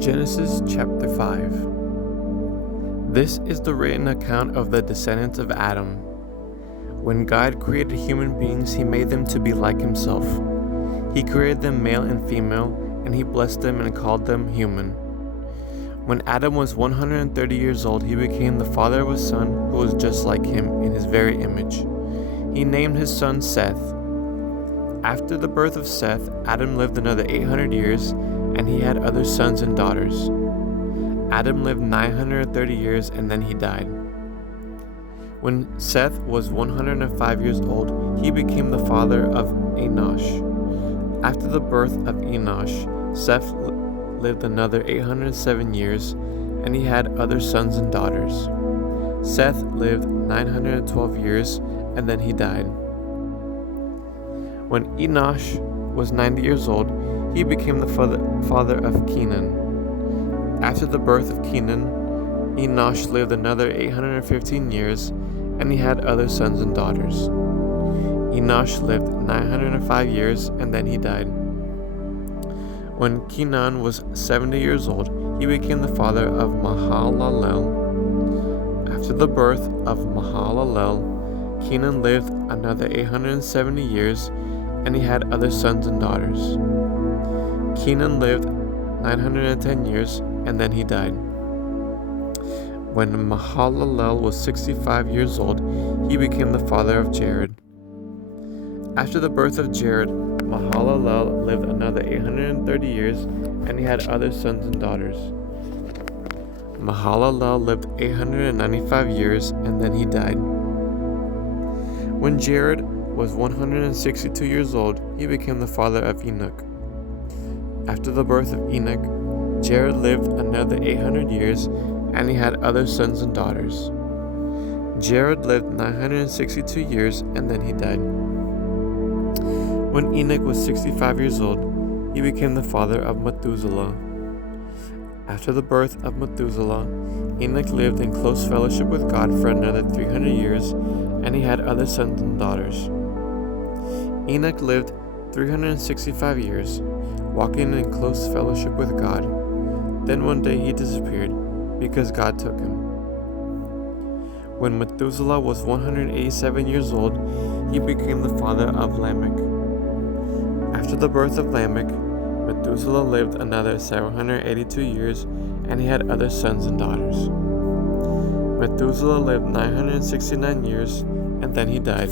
Genesis chapter 5. This is the written account of the descendants of Adam. When God created human beings, he made them to be like himself. He created them male and female, and he blessed them and called them human. When Adam was 130 years old, he became the father of a son who was just like him in his very image. He named his son Seth. After the birth of Seth, Adam lived another 800 years, and he had other sons and daughters. Adam lived 930 years, and then he died. When Seth was 105 years old, he became the father of Enosh. After the birth of Enosh, Seth lived another 807 years, and he had other sons and daughters. Seth lived 912 years, and then he died. When Enosh was 90 years old, he became the father of Kenan. After the birth of Kenan, Enosh lived another 815 years, and he had other sons and daughters. Enosh lived 905 years, and then he died. When Kenan was 70 years old, he became the father of Mahalalel. After the birth of Mahalalel, Kenan lived another 870 years, and he had other sons and daughters. Kenan lived 910 years, and then he died. When Mahalalel was 65 years old, he became the father of Jared. After the birth of Jared, Mahalalel lived another 830 years, and he had other sons and daughters. Mahalalel lived 895 years, and then he died. When Jared was 162 years old, he became the father of Enoch. After the birth of Enoch, Jared lived another 800 years, and he had other sons and daughters. Jared lived 962 years, and then he died. When Enoch was 65 years old, he became the father of Methuselah. After the birth of Methuselah, Enoch lived in close fellowship with God for another 300 years, and he had other sons and daughters. Enoch lived 365 years, walking in close fellowship with God. Then one day he disappeared, because God took him. When Methuselah was 187 years old, he became the father of Lamech. After the birth of Lamech, Methuselah lived another 782 years, and he had other sons and daughters. Methuselah lived 969 years, and then he died.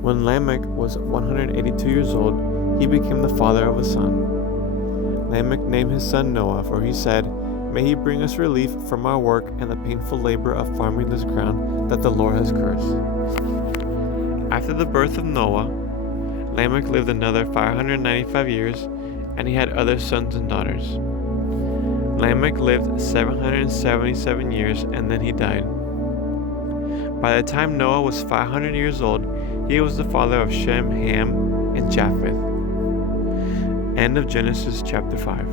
When Lamech was 182 years old, he became the father of a son. Lamech named his son Noah, for he said, "May he bring us relief from our work and the painful labor of farming this ground that the Lord has cursed." After the birth of Noah, Lamech lived another 595 years, and he had other sons and daughters. Lamech lived 777 years, and then he died. By the time Noah was 500 years old, he was the father of Shem, Ham, and Japheth. End of Genesis chapter 5.